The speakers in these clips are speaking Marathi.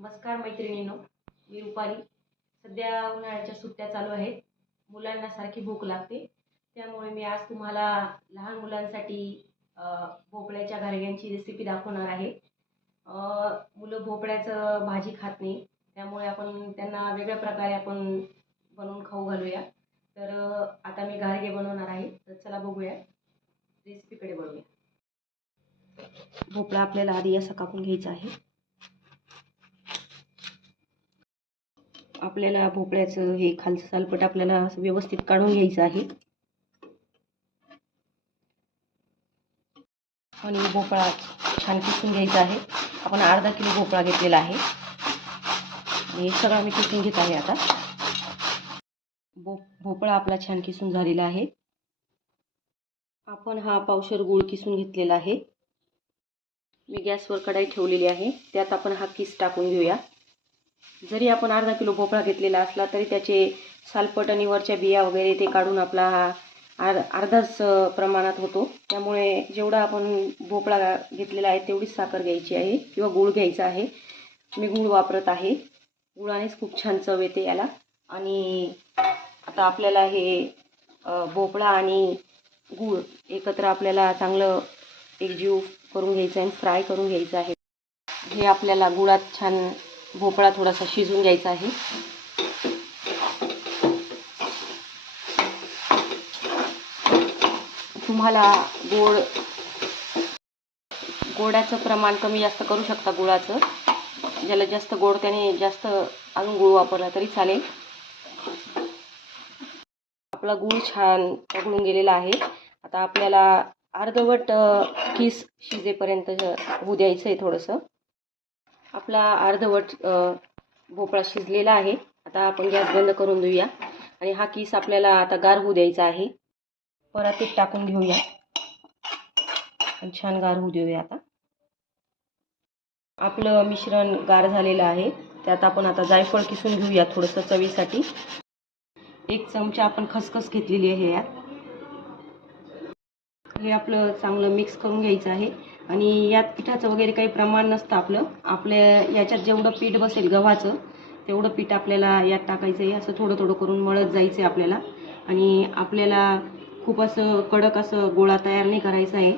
नमस्कार मैत्रिणींनो मी रुपाली. सध्या उन्हाळ्याच्या सुट्ट्या चालू आहेत. मुलांना सारखी भूक लागते. त्यामुळे मी आज तुम्हाला लहान मुलांसाठी भोपळ्याच्या घारग्यांची रेसिपी दाखवणार आहे. मुलं भोपळ्याचं भाजी खात नाही. त्यामुळे आपण त्यांना वेगळ्या प्रकारे आपण बनवून खाऊ घालूया. तर आता मी घारगे बनवणार आहे. तर चला बघूया. रेसिपीकडे बनवूया भोपळा आपल्याला आधी असा कापून घ्यायचा आहे. आपल्याला भोपळ्याचं हे खालचं सालपट आपल्याला असं व्यवस्थित काढून घ्यायचं आहे. आणि भोपळा छान किसून घ्यायचा आहे. आपण अर्धा किलो भोपळा घेतलेला आहे. आणि हे सगळं मी किसून घेत आहे आता. भो भोपळा आपला छान किसून झालेला आहे. आपण हा पावशर गूळ किसून घेतलेला आहे. मी गॅसवर कढाई ठेवलेली आहे. त्यात आपण हा किस टाकून घेऊया. जरी आपण अर्धा किलो भोपळा घेतलेला असला तरी त्याचे सालपट आणि वरच्या बिया वगैरे ते काढून आपला हा आर अर्धाच प्रमाणात होतो. त्यामुळे जेवढा आपण भोपळा घेतलेला आहे तेवढीच साखर घ्यायची आहे किंवा गूळ घ्यायचा आहे. मी गूळ वापरत आहे. गुळानेच खूप छान चव येते याला. आणि आता आपल्याला हे भोपळा आणि गूळ एकत्र आपल्याला चांगलं एकजीव करून घ्यायचं आहे फ्राय करून घ्यायचं आहे. हे आपल्याला गुळात छान भोपळा थोडासा शिजून घ्यायचा आहे. तुम्हाला गोड गोडाचं प्रमाण कमी जास्त करू शकता गुळाचं. ज्याला जास्त गोड त्याने जास्त अजून गुळ वापरला तरी चालेल. आपला गूळ छान पकडून गेलेला आहे. आता आपल्याला अर्धवट किस शिजेपर्यंत होऊ द्यायचं आहे थोडंसं. आपला अर्धवट भोपळा शिजलेला आहे. आता आपण गॅस बंद करून देऊया. आणि हा किस आपल्याला आता गार होऊ द्यायचा आहे. परातीत टाकून घेऊया. छान गार होऊ देऊया आता. आपलं मिश्रण गार झालेलं आहे. त्यात आपण आता जायफळ किसून घेऊया थोडंसं चवीसाठी. एक चमचा आपण खसखस घेतलेली आहे यात. हे आपलं चांगलं मिक्स करून घ्यायचं आहे. आणि यात पिठाचं वगैरे काही प्रमाण नसतं आपलं. आपल्या याच्यात जेवढं पीठ बसेल गव्हाचं तेवढं पीठ आपल्याला यात टाकायचं आहे असं थोडं थोडं करून मळत जायचं आहे आपल्याला. आणि आपल्याला खूप असं कडक असं गोळा तयार नाही करायचा आहे.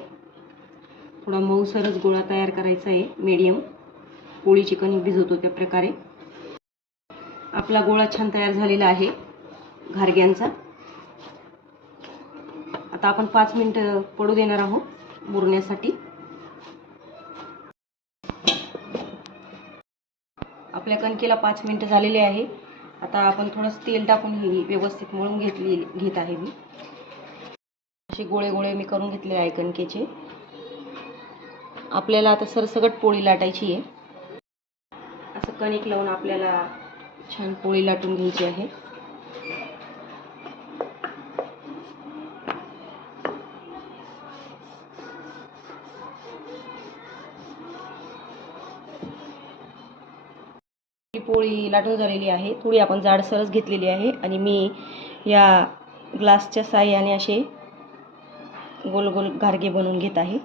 थोडा मऊसरच गोळा तयार करायचा आहे मीडियम पोळी चिकन भिजवतो त्या प्रकारे. आपला गोळा छान तयार झालेला आहे घारग्यांचा. आता आपण पाच मिनटं पडू देणार आहोत मुरण्यासाठी. आपल्या कणकेला पाच मिनटं झालेले आहे. आता आपण थोडंसं तेल टाकून ही व्यवस्थित मळून घेतली घेत आहे मी. असे गोळे गोळे मी करून घेतले आहे कणकेचे. आपल्याला आता सरसगट पोळी लाटायची आहे. असं कणिक लावून आपल्याला छान पोळी लाटून घ्यायची आहे. ही पोळी लाटून झालेली आहे. थोडी आपण जाडसरच घेतलेली आहे आणि मी या ग्लासच्या साह्याने असे गोल गोल गारगे बनवून घेत आहे.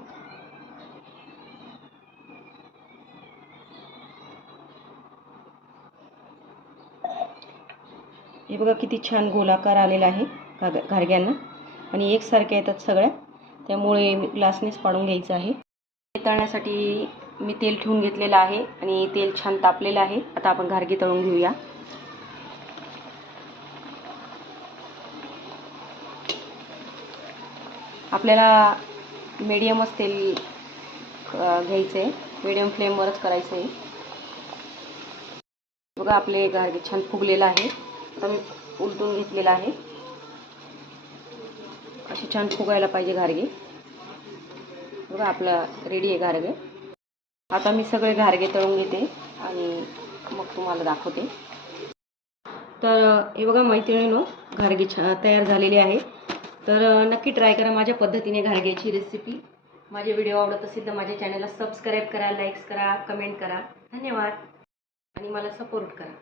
हे बघा किती छान गोलाकार आलेला आहे घाग घारग्यांना. आणि एकसारख्या येतात सगळ्या. त्यामुळे ग्लासनेच पाडून घ्यायचं आहे. तळण्यासाठी मी तेल ठेवून घेतलेलं आहे आणि तेल छान तापलेलं आहे. आता आपण घारगे तळून घेऊया. आपल्याला मीडियमच तेल घ्यायचं आहे मीडियम फ्लेमवरच करायचं आहे बघा आपले घारगे छान फुगलेलं आहे. आता मी उलटून घेतलेलं आहे. असे छान फुगायला पाहिजे घारगे. बघा आपला रेडी आहे घारगे. आता मी सगळे घारगे तळून घेते आणि मग तुम्हाला दाखवते. तर हे बघा मैत्रिणीनो घारगे छा तयार झालेले आहे. तर नक्की ट्राय करा माझ्या पद्धतीने घारग्याची रेसिपी माझे व्हिडिओ आवडत असेल तर माझ्या चॅनलला सबस्क्राईब करा लाईक्स करा कमेंट करा. धन्यवाद. आणि मला सपोर्ट करा.